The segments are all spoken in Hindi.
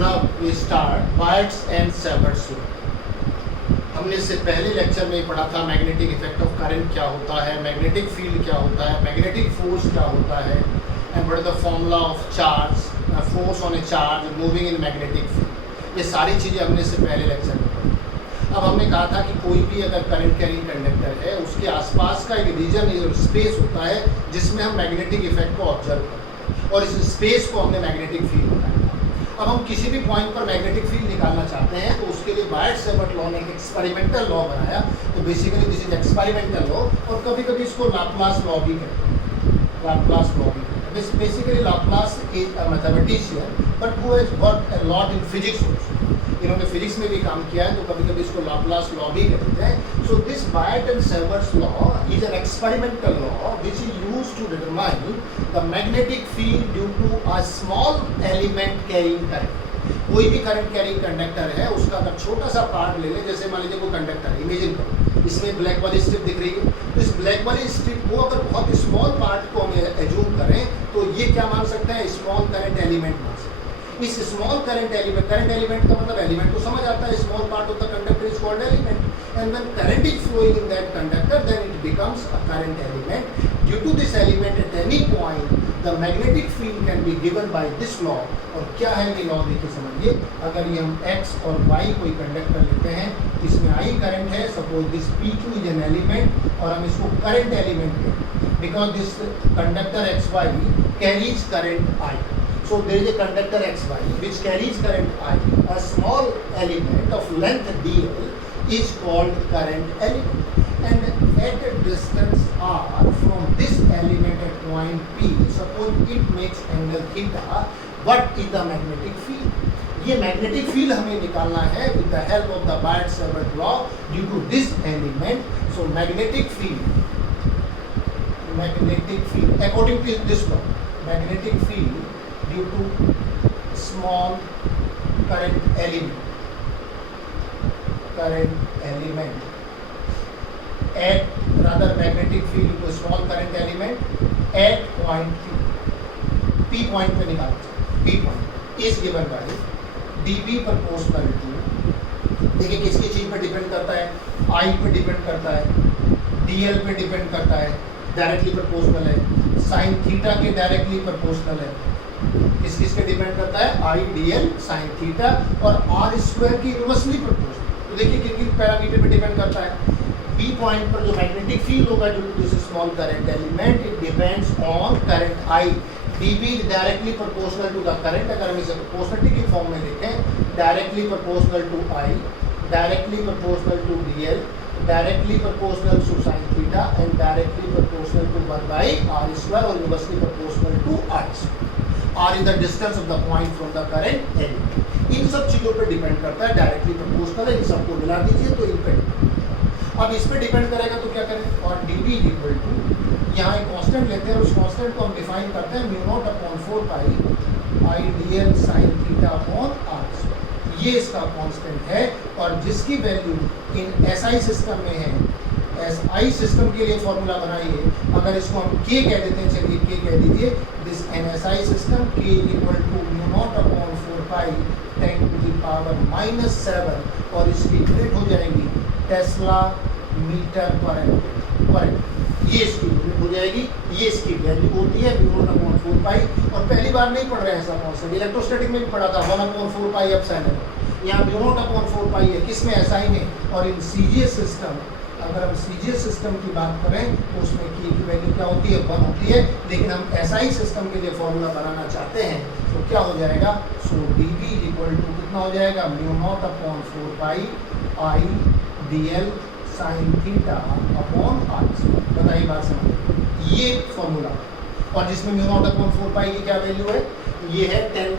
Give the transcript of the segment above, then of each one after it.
now we start Bards and Sever's law. हमने इससे पहले लेक्चर में पढ़ा था मैग्नेटिक इफेक्ट ऑफ करंट क्या होता है, मैग्नेटिक फील्ड क्या होता है, मैग्नेटिक फोर्स क्या होता है, and what is the formula of charge, force on A charge moving in magnetic field. ये सारी चीज़ें हमने इससे पहले लेक्चर में पढ़ी. अब हमने कहा था कि कोई भी अगर करंट कैरिंग कंडक्टर है उसके आसपास का एक रीजन स्पेस होता है जिसमें हम मैग्नेटिक इफेक्ट को ऑब्जर्व करते हैं और इस स्पेस को हमने मैग्नेटिक फील्ड बताया. अब हम किसी भी पॉइंट पर मैग्नेटिक फील्ड निकालना चाहते हैं तो उसके लिए बायट-सेवर्ट लॉ ने एक एक्सपेरिमेंटल लॉ बनाया. तो basically this is experimental law और कभी कभी इसको लाप्लास लॉ भी कहते हैं. लाप्लास लॉ भी basically Laplace is a mathematician but who has worked a lot in physics also. इन्होंने फिजिक्स में भी काम किया है तो कभी कभी इसको लाप्लास लॉ भी कहते हैं. So this Biot and Savart's law is an experimental law which is used to determine the magnetic field due to a small element carrying current. कोई भी करंट कैरिंग कंडक्टर है उसका अगर छोटा सा पार्ट ले लें, जैसे मान लीजिए कोई कंडक्टर है, इमेजिन करो इसमें ब्लैक वाली स्ट्रिप दिख रही है, तो इस ब्लैक वाली स्ट्रिप को अगर बहुत स्मॉल पार्ट को हम एज्यूम करें तो ये क्या मान सकते हैं, स्मॉल करंट एलिमेंट मान सकते हैं. इस स्मॉल करंट एलिमेंट का मतलब एलिमेंट तो समझ आता है, small part of the conductor is called element, and when current is flowing in that conductor then it becomes a current element. Due to this element at any point the magnetic field can be given by this law. और क्या है ये लॉ देखिए समझिए. अगर ये हम x और y कोई कंडक्टर लेते हैं, इसमें I करंट है, suppose this PQ is an element और हम इसको करंट एलिमेंट कहते हैं because this conductor XY carries current I. So there is a conductor XY which carries current I. A small element of length dl is called current element. And at a distance r from this element at point P, suppose it makes angle theta. What is the magnetic field? ये magnetic field हमें निकालना है with the help of the Barrett-Severtt law due to this element. So magnetic field according to this law, magnetic field due to small current element at rather magnetic field due to small current element at point P point पे निकालना चाहिए. P point is given by dB proportional to, देखिए किसकी चीज पर डिपेंड करता है, I पे डिपेंड करता है, DL पे डिपेंड करता है, डायरेक्टली प्रोपोर्शनल है, साइन थीटा के डायरेक्टली प्रोपोर्शनल है. किस पे डिपेंड करता है, आई डी एल साइन थीटा और आर स्क्वायर की इनवर्सली प्रोपोर्शनल. तो देखिए किन किन पैरामीटर पे डिपेंड करता है. बी पॉइंट पर जो मैग्नेटिक फील्ड होगा due to this small current element it depends on current I. dB is directly proportional to the current. अगर हम इसे प्रोपोर्शनलिटी के फॉर्म में लिखें, directly proportional to I, directly proportional to D L, directly proportional to sine theta and directly proportional to 1/r square और inversely proportional to r square. R is the distance of the point from the current element. इन सब चीज़ों पे डिपेंड करता है, डायरेक्टली प्रोपोर्शनल है, इन सबको मिला दीजिए तो इन पे. अब इस पे डिपेंड करेगा तो क्या करें, और dB इक्वल टू यहाँ एक कांस्टेंट लेते हैं और उस कांस्टेंट को हम डिफाइन करते हैं mu naught upon 4 pi I d l sine theta upon r square. ये इसका कांस्टेंट है और जिसकी वैल्यू इन एसआई सिस्टम में है. एसआई सिस्टम के लिए फॉर्मूला बनाइए, अगर इसको हम k कह देते हैं, चलिए k कह दीजिए. This in SI system k equal to mu naught upon 4 pi 10 to the power -7 और इसकी यूनिट हो जाएगी टेस्ला मीटर पर एम्पीयर. ये इसकी यूनिट हो जाएगी, ये इसकी वैल्यू होती है म्यू नॉट अपॉन 4 पाई. और पहली बार नहीं पढ़ रहे हैं ऐसा कॉन्सेप्ट, इलेक्ट्रोस्टैटिक में भी पढ़ा था 1 अपॉन 4 पाई एप्सिलॉन. यहाँ म्यू नॉट अपॉन 4 पाई है किसमें, एसआई में. और इन सीजीएस सिस्टम, अगर हम सीजीएस सिस्टम की बात करें तो उसमें की वैल्यू क्या होती है, 1 होती है. लेकिन हम एसआई सिस्टम के लिए फॉर्मूला बनाना चाहते हैं तो क्या हो जाएगा. सो dB इक्वल टू कितना हो जाएगा, mu naught upon 4 pi I d l sine theta upon r square. बताइए बात समझ. ये फॉर्मूला और जिसमें म्यू नॉट अपॉन 4 पाई की क्या वैल्यू है, ये है 10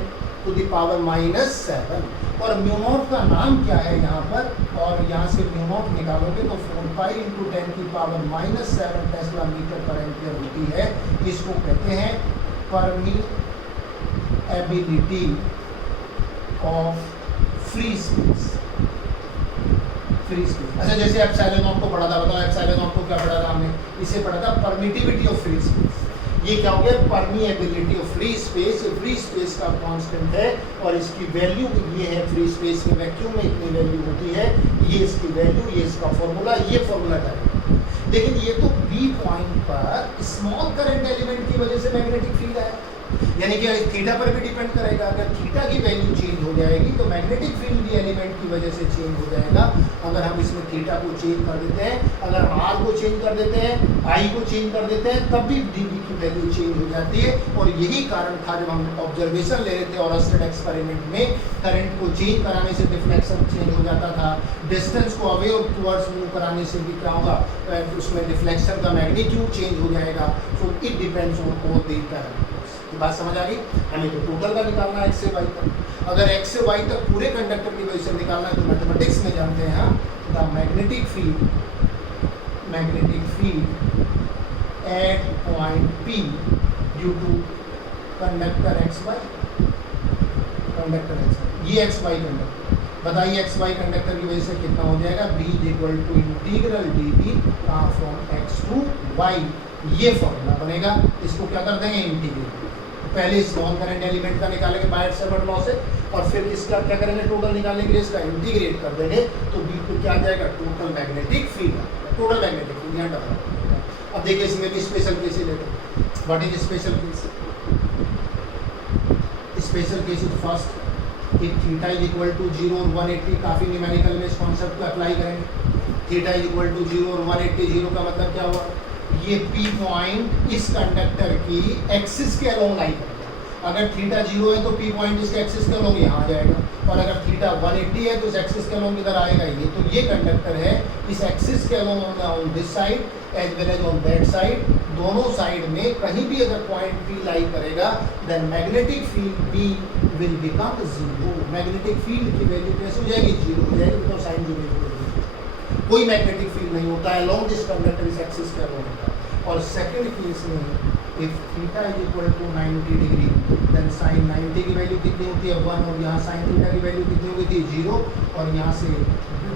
टू द पावर -7. और म्यू नॉट का नाम क्या है यहाँ पर, और यहाँ से म्यू नॉट निकालोगे तो 4 पाई इंटू 10 की पावर -7 टेस्ला मीटर पर एम्पियर होती है. इसको कहते हैं परमीएबिलिटी ऑफ फ्री स्पेस. अच्छा, जैसे एप्सिलॉन नॉट को पढ़ा था, बताओ एप्सिलॉन नॉट को क्या पढ़ा था हमने, इसे पढ़ा था परमिटिविटी ऑफ फ्री स्पेस. ये क्या हो गया, permeability of free space, free space का कांस्टेंट है और इसकी वैल्यू ये है, फ्री स्पेस में वैक्यूम में इतनी वैल्यू होती है, ये इसकी वैल्यू, ये इसका फॉर्मूला, ये फॉर्मूला टाइप। लेकिन ये तो बी पॉइंट पर स्मॉल करंट एलिमेंट की वजह से मैग्नेटिक फील्ड है, यानी कि थीटा पर भी डिपेंड करेगा। अगर थीटा की वैल्यू चेंज हो जाएगी तो मैग्नेटिक फील्ड भी एलिमेंट की वजह से चेंज हो जाएगा। अगर हम इसमें थीटा को चेंज कर देते हैं, अगर हम आर को चेंज कर देते हैं, आई को चेंज कर देते हैं, तब भी डीबी की वैल्यू चेंज हो जाती है। और यही कारण था जब हम ऑब्जर्वेशन ले रहे थे ऑरस्टेड एक्सपेरिमेंट में, करंट को चेंज कराने से डिफ्लेक्शन चेंज हो जाता था, डिस्टेंस को अवे और टुवर्ड्स मूव कराने से भी क्या होगा, उसमें डिफ्लेक्शन का मैग्नीट्यूड चेंज हो जाएगा। So it depends on all the parameters. बात समझ आ गई? हमें तो टोटल का निकालना है x से y तक। अगर x से y तक पूरे कंडक्टर की वजह से निकालना है तो मैथमेटिक्स में जानते हैं the magnetic field at point P due to conductor xy, ये xy कंडक्टर, बताइए xy कंडक्टर की वजह से कितना हो जाएगा, b = integral dv from x to y, ये फॉर्मूला बनेगा। इसको क्या कर देंगे, इंटीग्रेट। पहले स्मॉल करंट एलिमेंट का निकालेंगे बायट-सेवर्ट लॉ से, और फिर इसका क्या करेंगे, टोटल निकालने के लिए इसका इंटीग्रेट कर देंगे, तो बी को क्या आ जाएगा, total magnetic field, total magnetic field यहाँ डबल। अब देखिए इसमें भी स्पेशल केसेस लेते हैं। What is special case? Special case is first, if theta is equal to 0 और 180, काफी न्यूमेरिकल में इस कॉन्सेप्ट को अप्लाई करेंगे। थीटा इज इक्वल टू 0 और 180, 0 का मतलब क्या हुआ, ये P पॉइंट इस कंडक्टर की एक्सिस के अलोंग लाई करेगा। अगर थीटा 0 है तो P पॉइंट इसके एक्सिस के अलोंग यहाँ आ जाएगा, और अगर थीटा 180 है तो इस एक्सिस के अलोंग किधर आएगा, ये तो ये कंडक्टर है, इस एक्सिस के along on this side as well as on that side, दोनों साइड में कहीं भी अगर पॉइंट P लाई करेगा, then magnetic field P will become 0। Magnetic field की वैल्यू कैसे हो जाएगी, 0 हो जाएगी, बिकॉज़ साइन 0 कोई मैग्नेटिक फील्ड नहीं होता है अलोंग दिस कंडक्टर इस एक्सिस के अलोंग होता है। और सेकंड केस में if theta is equal to 90 degree, then sine 90 की वैल्यू कितनी होती है, 1, और यहाँ साइन थीटा की वैल्यू कितनी होती है, 0, और यहाँ से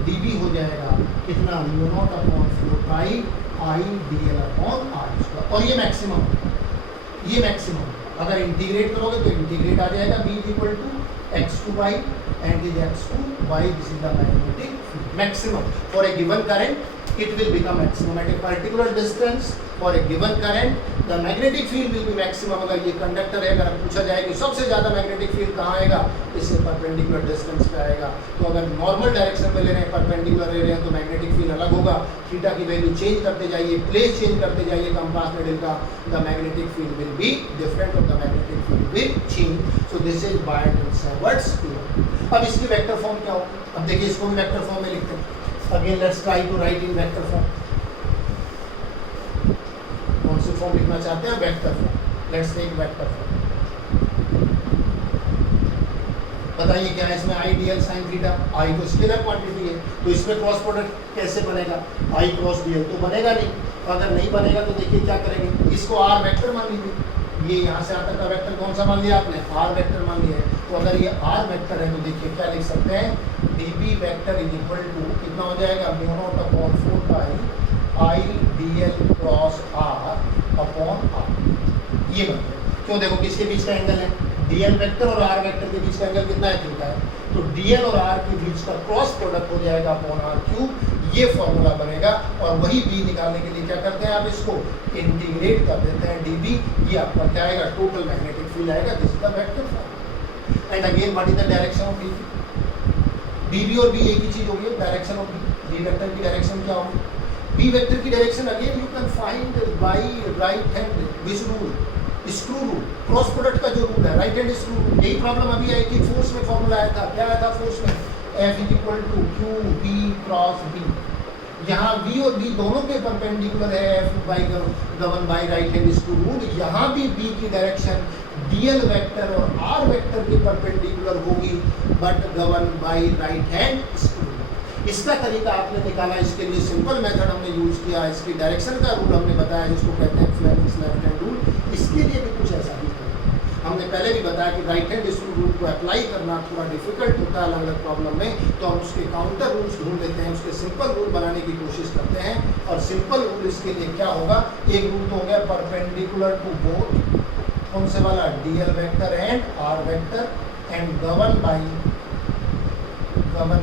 dB हो जाएगा कितना, μ0/4 पाई I dl/r², और ये मैक्सिमम, ये मैक्सिमम। अगर इंटीग्रेट करोगे तो इंटीग्रेट आ जाएगा b equal to x to y and is x to y, this is the magnetic field. Maximum for a given current it will become maximum at a particular distance for a given current the magnetic field will be maximum। अगर ये कंडक्टर है, अगर पूछा जाए कि सबसे ज़्यादा मैग्नेटिक फील्ड कहाँ आएगा, इससे परपेंडिकुलर डिस्टेंस पे आएगा। तो अगर नॉर्मल डायरेक्शन में ले रहे हैं, परपेंडिकुलर ले रहे हैं, तो मैग्नेटिक फील्ड अलग होगा। थीटा की वैल्यू चेंज करते जाइए, प्लेस चेंज करते जाइए कंपास निडल का, the magnetic field will be different और the magnetic field will change. So this is Biot Savart's theorem. अब इसकी वेक्टर फॉर्म क्या होगी, अब देखिए इसको भी वेक्टर फॉर्म में लिखते हैं। Again let's try to write in vector form. कौन सी फॉर्म लिखना चाहते हैं, vector form. Let's take vector form. बताइए क्या है इसमें, I dl sine theta, I तो स्केलर क्वांटिटी है, तो इसमें क्रॉस प्रोडक्ट कैसे बनेगा, आई क्रॉस डीएल तो बनेगा नहीं। तो अगर नहीं बनेगा तो देखिए क्या करेंगे, इसको आर वेक्टर मान लीजिए, ये यहाँ से आता का वेक्टर कौन सा मान लिया आपने, आर वेक्टर मान लिया है। तो अगर ये आर वेक्टर है तो देखिए क्या लिख सकते हैं, dB vector is equal to कितना हो जाएगा, μ0/4 pi I dl cross r upon r। ये बनता है, क्यों, देखो किसके बीच का एंगल है, dl वेक्टर और r वेक्टर के बीच का एंगल कितना है, थीटा है। तो dl और r के बीच का क्रॉस प्रोडक्ट हो जाएगा अपॉन r³, ये फॉर्मूला बनेगा। और वही b निकालने के लिए क्या करते हैं, आप इसको इंटीग्रेट कर देते हैं dB, ये आपका क्या आएगा, टोटल मैग्नेटिक फील्ड आएगा। This is the vector form. And again what is the direction of dB और b एक ही चीज होगी, डायरेक्शन ऑफ b वेक्टर की डायरेक्शन क्या होगी, b वेक्टर की direction again you can find by right hand this rule, screw rule, cross product का जो रूल है, राइट हैंड स्क्रू रूल। यही प्रॉब्लम अभी आई थी, फोर्स में फॉर्मूला आया था, क्या आया था फोर्स में, F = QB क्रॉस B। यहाँ B और B दोनों के परपेंडिकुलर है, F by govern by right hand screw rule. यहाँ भी B की डायरेक्शन dl वेक्टर और r वेक्टर के परपेंडिकुलर होगी, but govern by right hand screw rule. इसका तरीका आपने निकाला, इसके लिए सिंपल मेथड हमने यूज किया, इसकी डायरेक्शन का रूल हमने बताया जिसको कहते हैं फ्लेमिंग्स लेफ्ट हैंड रूल। इसके लिए भी कुछ ऐसा ही करेंगे। हमने पहले भी बताया कि राइट हैंड स्क्रू रूल को अप्लाई करना थोड़ा डिफिकल्ट होता है अलग अलग प्रॉब्लम में, तो हम उसके काउंटर रूल्स ढूंढ लेते हैं, उसके सिंपल रूल बनाने की कोशिश करते हैं। और सिंपल रूल इसके लिए क्या होगा, एक रूल तो हो गया परपेंडिकुलर टू बोथ, कौन से वाला, dl vector and r vector, and govern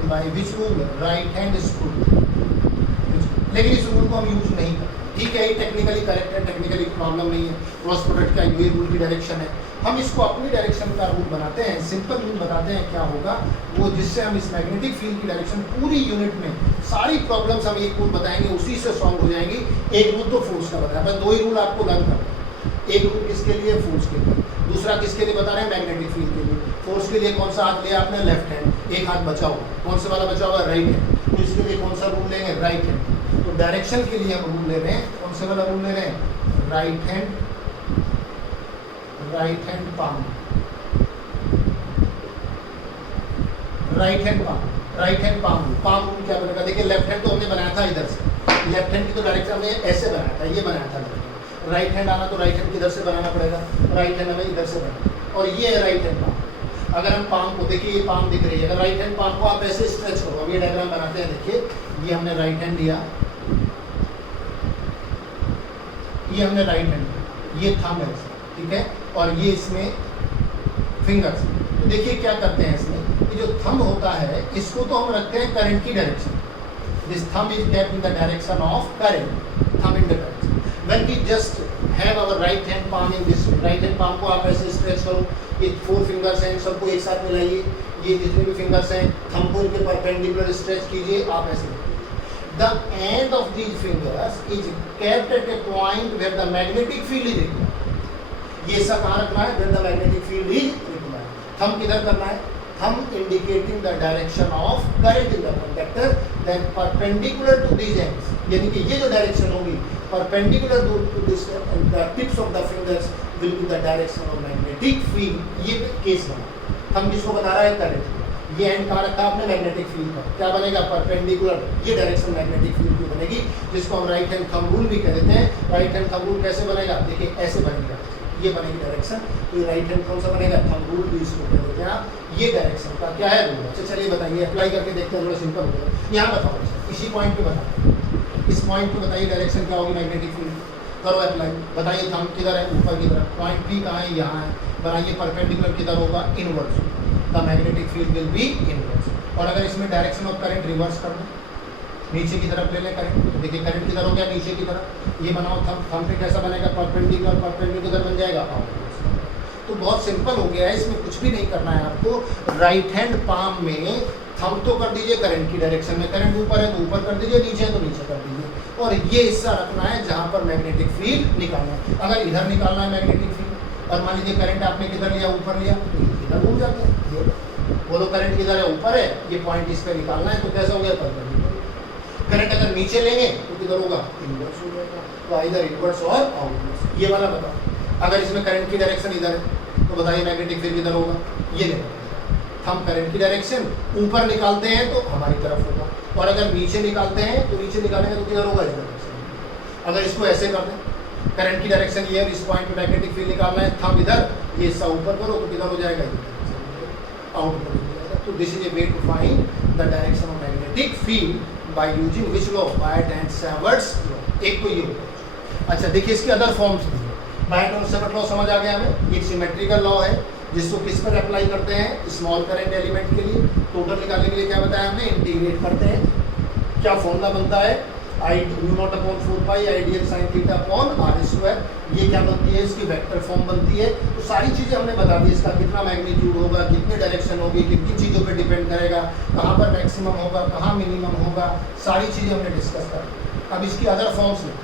by which rule, right hand screw. लेकिन इस रूल को हम यूज नहीं करते, ठीक है, ये टेक्निकली करेक्ट है, टेक्निकली प्रॉब्लम नहीं है, क्रॉस प्रोडक्ट का ये रूल की डायरेक्शन है, हम इसको अपनी डायरेक्शन का रूल बनाते हैं, सिंपल रूल बताते हैं क्या होगा वो, जिससे हम इस मैग्नेटिक फील्ड की डायरेक्शन पूरी यूनिट में सारी प्रॉब्लम्स हम एक रूल बताएंगे, उसी से सॉल्व हो जाएंगी। एक रूल तो फोर्स का बताया, बस 2 ही रूल आपको लर्न करना है, एक रूल किसके लिए, फोर्स के लिए, दूसरा किसके लिए बता रहे हैं, मैग्नेटिक फील्ड के लिए। फोर्स के लिए कौन सा हाथ लिया आपने, लेफ्ट हैंड, एक हाथ बचा हुआ, कौन से वाला बचा हुआ, राइट हैंड, तो इसके लिए कौन सा रूल लेंगे, राइट हैंड। तो डायरेक्शन के लिए हम रूल ले रहे हैं, कौन से वाला रूल ले रहे हैं, right hand palm, right hand palm rule क्या बनेगा, देखिए लेफ्ट हैंड तो हमने बनाया था इधर से, लेफ्ट हैंड की तो डायरेक्शन हमने ऐसे बनाया था, ये बनाया था, राइट हैंड आना तो राइट हैंड किधर से बनाना पड़ेगा, राइट हैंड हमें इधर से बनाना, और ये है राइट हैंड पाम। अगर हम पाम को देखिए, ये पाम दिख रही है, अगर राइट हैंड पाम को आप ऐसे स्ट्रेच करो, अब ये डायग्राम बनाते हैं, देखिए ये हमने राइट हैंड लिया, ये हमने राइट हैंड, ये थंब है, ठीक है, और ये इसमें फिंगर्स। तो देखिए क्या करते हैं इसमें, ये जो थंब होता है इसको तो हम रखते हैं करंट की direction, this thumb is kept in the direction of current, thumb in the direction. When we just have our right hand palm in this, right hand palm को आप ऐसे स्ट्रेच करो, ये 4 फिंगर्स हैं, सबको एक साथ मिलाइए, ये जितने भी फिंगर्स हैं थंब को इनके परपेंडिकुलर स्ट्रेच कीजिए, आप ऐसे the end of these fingers is kept at a point where the magnetic field is required. ये ऐसा कहाँ रखना है, where the magnetic field is required. Thumb किधर करना है, thumb indicating the direction of current in the conductor, then perpendicular to these ends, यानी कि ये जो डायरेक्शन होगी perpendicular to this, the tips of the fingers will be the direction of magnetic field. ये केस बना, थंब किसको बता रहा है, करंट, ये एंड कहाँ रखा आपने, मैग्नेटिक फील्ड पर, क्या बनेगा, परपेंडिकुलर, ये डायरेक्शन मैग्नेटिक फील्ड की बनेगी, जिसको हम राइट हैंड थंब रूल भी कह देते हैं। राइट हैंड थंब रूल कैसे बनेगा, देखिए ऐसे बनेगा, ये बनेगी डायरेक्शन, तो ये राइट हैंड कौन सा बनेगा, थंब रूल भी इसको कह देते हैं आप, ये डायरेक्शन का क्या है रूल। अच्छा चलिए बताइए, अप्लाई करके देखते हैं, थोड़ा सिंपल हो गया, यहाँ बताओ, इसी पॉइंट पे बताओ, इस पॉइंट पे बताइए डायरेक्शन क्या होगी मैग्नेटिक फील्ड, करो अप्लाई, बताइए थंब किधर है, ऊपर की तरफ, पॉइंट पी कहाँ है, यहाँ है, बनाइए परपेंडिकुलर किधर होगा, inverse, the magnetic field will B inverse. और अगर इसमें डायरेक्शन ऑफ करंट रिवर्स कर दो, नीचे की तरफ ले लें करंट, तो देखिए करंट किधर हो गया, नीचे की तरफ, ये बनाओ थंब पे कैसा बनेगा, परपेंडिकुलर बन जाएगा, तो बहुत सिंपल हो गया है, इसमें कुछ भी नहीं करना है आपको। राइट हैंड पाम में थंब तो कर दीजिए करंट की डायरेक्शन में, करंट ऊपर है तो ऊपर कर दीजिए, नीचे है तो नीचे कर दीजिए, और ये हिस्सा रखना है जहाँ पर मैग्नेटिक फील्ड निकालना है। अगर इधर निकालना है मैग्नेटिक फील्ड, और मान लीजिए करंट आपने किधर लिया, ऊपर लिया, तो इधर घूम जाते हैं, बोलो करंट किधर है, ऊपर है, ये पॉइंट इस पे निकालना है, तो कैसा हो गया, परपेंडिकुलर। करंट अगर नीचे लेंगे तो किधर होगा, इनवर्स हो जाएगा, तो इधर इनवर्स और आउटवर्स। ये वाला बताओ, अगर इसमें करंट की डायरेक्शन इधर है तो बताइए मैग्नेटिक फील्ड किधर होगा, ये ले, हम करंट की डायरेक्शन ऊपर निकालते हैं तो हमारी तरफ होगा, और अगर नीचे निकालते हैं तो नीचे निकालेंगे तो किधर होगा, इधर। अगर इसको ऐसे कर दें, करंट की डायरेक्शन ये है, इस पॉइंट पे मैग्नेटिक फील्ड निकालना है, थंब इधर, ये हिस्सा ऊपर करो तो किधर हो जाएगा, आउटवर्ड हो जाएगा। तो this is a way to find the direction of magnetic field by using which law, Biot and Savart's law. एक तो ये होगा। अच्छा देखिए इसके अदर फॉर्म्स भी है, बायट और सैवर्ट लॉ समझ आ गया हमें, एक सिमेट्रिकल लॉ है जिसको किस पर अप्लाई करते हैं, स्मॉल करंट एलिमेंट के लिए। टोटल निकालने के लिए क्या बताया हमने, इंटीग्रेट करते हैं, क्या फॉर्मूला बनता है, I0/4 I dl sine theta upon r square, ये क्या बनती है, इसकी वेक्टर फॉर्म बनती है। तो सारी चीज़ें हमने बता दी, इसका कितना मैग्नीट्यूड होगा, कितने डायरेक्शन होगी, कितनी चीज़ों पे डिपेंड करेगा, कहाँ पर मैक्सिमम होगा, कहाँ मिनिमम होगा, सारी चीज़ें हमने डिस्कस कर। अब इसकी अदर फॉर्म्स में,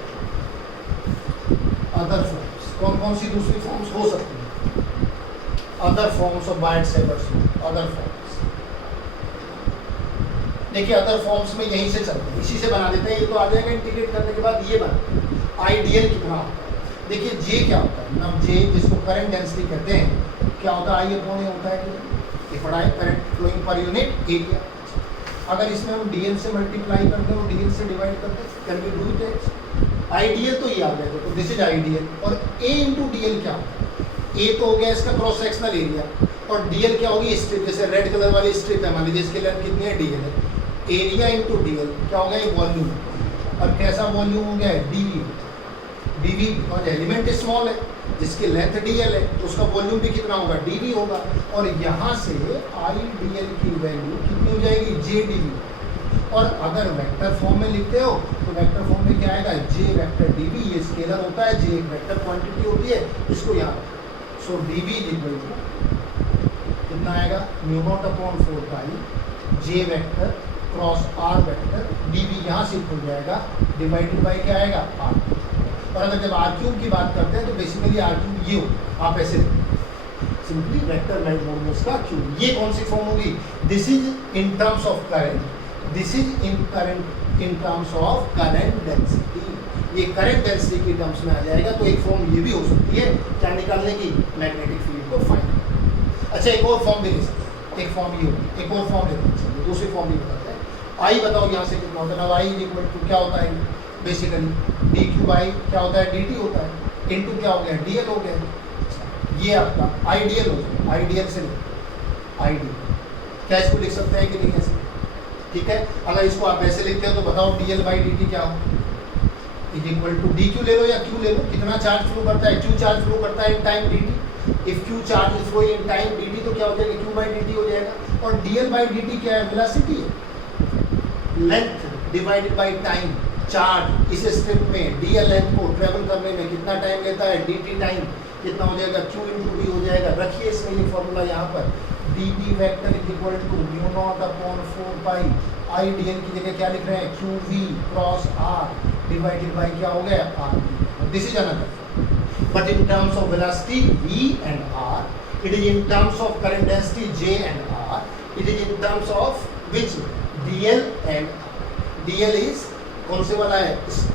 अदर फॉर्म्स कौन कौन सी दूसरी फॉर्म्स हो सकती हैं, other forms of Biot Savart's, other forms. देखिए अदर फॉर्म्स में यहीं से चलते हैं, इसी से बना देते हैं, ये तो आ जाएगा इंटीग्रेट करने के बाद, ये बना आइडियल कितना होता है। देखिए जे क्या होता है, नम जे जिसको करंट डेंसिटी कहते हैं, क्या होता है, I/A होता है, ये पढ़ा है, current flowing per unit area. अगर इसमें हम डीएल से मल्टीप्लाई करते हैं और डीएल से डिवाइड करते हैं, can be do it. Ideal तो ये आ गया, तो दिस इज आइडियल। और ए इंटू डीएल क्या होता है, ए तो हो गया इसका क्रॉस सेक्शनल एरिया, और डीएल क्या होगी स्ट्रिप, जैसे रेड कलर वाली स्ट्रिप है मान लीजिए, इसकी लेंथ कितनी है डीएल है, एरिया इंटू डीएल क्या हो गया ये वॉल्यूम, और कैसा वॉल्यूम हो गया है डीवी, डीवी और एलिमेंट स्मॉल है जिसकी लेंथ डीएल है तो उसका वॉल्यूम भी कितना होगा डीवी होगा, और यहाँ से आई डीएल की वैल्यू कितनी हो जाएगी जे डीवी, और अगर वेक्टर फॉर्म में लिखते हो तो वेक्टर फॉर्म में क्या आएगा जे वेक्टर डीवी, ये स्केलर होता है, जे एक वेक्टर क्वांटिटी होती है, इसको यहाँ so dv is equal to कितना आएगा mu naught upon 4 pi j vector cross r vector dv, यहाँ से खुल जाएगा डिवाइडेड बाई क्या आएगा आर, और अगर जब आर क्यूब की बात करते हैं तो बेसिकली आर क्यूब ये हो, आप ऐसे सिंपली वेक्टर मॉडुलस का क्यूब, ये कौन सी फॉर्म होगी, this is in terms of current, this is in terms of current density, ये करंट डेंसिटी की टर्म्स में आ जाएगा, तो एक फॉर्म ये भी हो सकती है क्या निकालने की, मैग्नेटिक फील्ड को फाइंड। अच्छा एक और फॉर्म भी ले सकते हैं, एक फॉर्म ये होगी, एक और फॉर्म लेते हैं, दूसरी फॉर्म भी बताते हैं। आई बताओ यहाँ से कितना होता है, आई इक्वल टू क्या होता है बेसिकली डी क्यू बाई क्या होता है डी टी होता है, इनटू क्या हो गया डीएल हो गया, ये आपका आईडियल हो गया, आईडियल से आईडी क्या इसको लिख सकते हैं कि नहीं ऐसे, ठीक है। अगर इसको आप ऐसे लिखते हो तो बताओ डीएल बाई डी टी क्या हो, is equal to d q ले लो या क्यू ले लो, कितना चार्ज फ्लो करता है, क्यू चार्ज फ्लो करता है in time d t, if q charge is flowing in time d t तो क्या हो जाएगा क्यू बाई डी टी हो जाएगा, और डीएल बाई डी टी क्या है वेलोसिटी है, length divided by time, charge इस स्ट्रिप में डीएल लेंथ को ट्रेवल करने में कितना टाइम लेता है dt टाइम, कितना हो जाएगा q इंटू डी हो जाएगा, रखिए इसमें ये फॉर्मूला यहाँ पर db vector is equal to mu naught upon 4 pi I dl की जगह क्या लिख रहे हैं qv cross r divided by क्या हो गया r, this is another, but in terms of velocity v and r, it is in terms of current density j and r, it is in terms of which dl and dl is कौन से वाला है,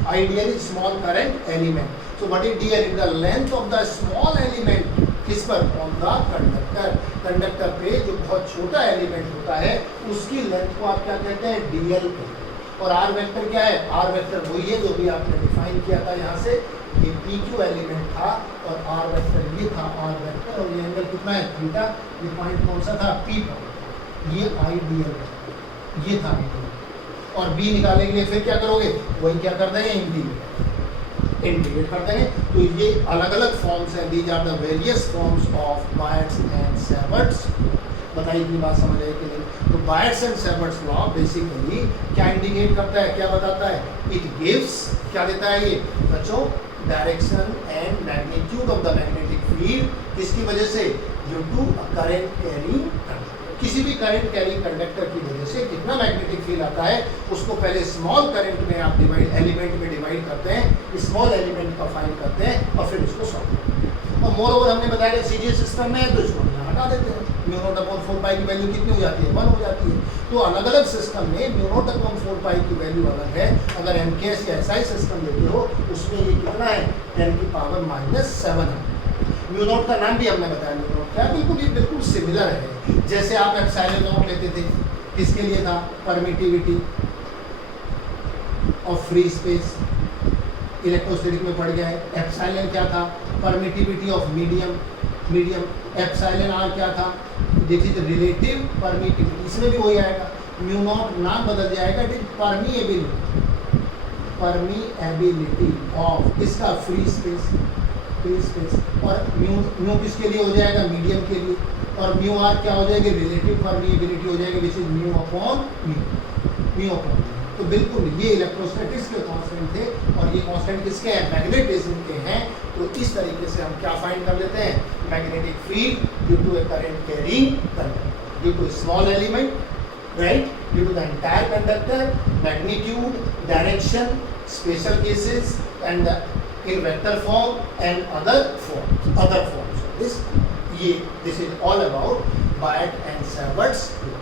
ideal is small current element, so what is DL in the length of the small element, किस पर ऑन द कंडक्टर, कंडक्टर पे जो बहुत छोटा एलिमेंट होता है उसकी लेंथ को आप क्या कहते हैं डीएल कहते हैं, और आर वेक्टर क्या है, आर वेक्टर वही है जो भी आपने डिफाइन किया था यहाँ से, ये पी क्यू एलिमेंट था और आर वेक्टर ये था आर वेक्टर, और ये एंगल कितना है थीटा, ये पॉइंट कौन सा था पी पॉइंट, ये आइडियल ये था, और बी निकालने के लिए फिर क्या करोगे, वही क्या कर देंगे इंटीग्रेट कर देंगे, तो ये अलग अलग फॉर्म्स हैं, these are the various forms of Biot's and Savart's, बताइए इतनी बात समझ आए कि नहीं। तो Biot's and Savart's law basically क्या इंडिकेट करता है, क्या बताता है, इट गिव्स क्या देता है ये बच्चों, direction and magnitude of the magnetic field, किसकी वजह से, ड्यू टू करंट कैरिंग, किसी भी करंट कैरिंग कंडक्टर की वजह से कितना मैग्नेटिक फील्ड आता है उसको पहले स्मॉल करंट में आप डिवाइड एलिमेंट में डिवाइड करते हैं, स्मॉल एलिमेंट का फाइंड करते हैं और फिर उसको सॉल्व करते हैं, और मोर ओवर हमने बताया सीरीज सिस्टम में है तो इसको यहाँ हटा देते हैं, म्यू नॉट अपॉन 4 पाई की वैल्यू कितनी हो जाती है 1 हो जाती है, तो अलग अलग सिस्टम में म्यू नॉट अपॉन 4 पाई की वैल्यू अलग है, अगर एमकेएस या एसआई सिस्टम लेते हो उसमें ये कितना है 10 की पावर -7 है। म्यू नॉट का नाम भी हमने बताया, म्यू नॉट क्या बिल्कुल सिमिलर है, जैसे आप एप्सिलॉन नॉट लेते थे, किसके लिए था, permittivity of free space, electrostatic में पड़ गया है, एप्सिलॉन क्या था, permittivity of medium, epsilon r क्या था, दिस इज रिलेटिव परमिटिविटी, इसमें भी वही आएगा, म्यू नॉट नाम बदल जाएगा, इट इज परमिएबिलिटी ऑफ इसका फ्री स्पेस, और म्यू किसके लिए हो जाएगा, मीडियम के लिए, और म्यू आर क्या हो जाएगी, रिलेटिव परमिएबिलिटी हो जाएगी, which is mu upon mu. तो बिल्कुल ये इलेक्ट्रोस्टैटिक्स के कांस्टेंट थे, और ये कांस्टेंट किसके हैं, मैग्नेटिज्म के हैं, तो इस तरीके से हम क्या फाइंड कर लेते हैं, magnetic field due to a current carrying conductor, due to small element, right, due to the entire conductor, magnitude, direction, special cases and in vector form and other forms. This is all about Biot and Savart's law.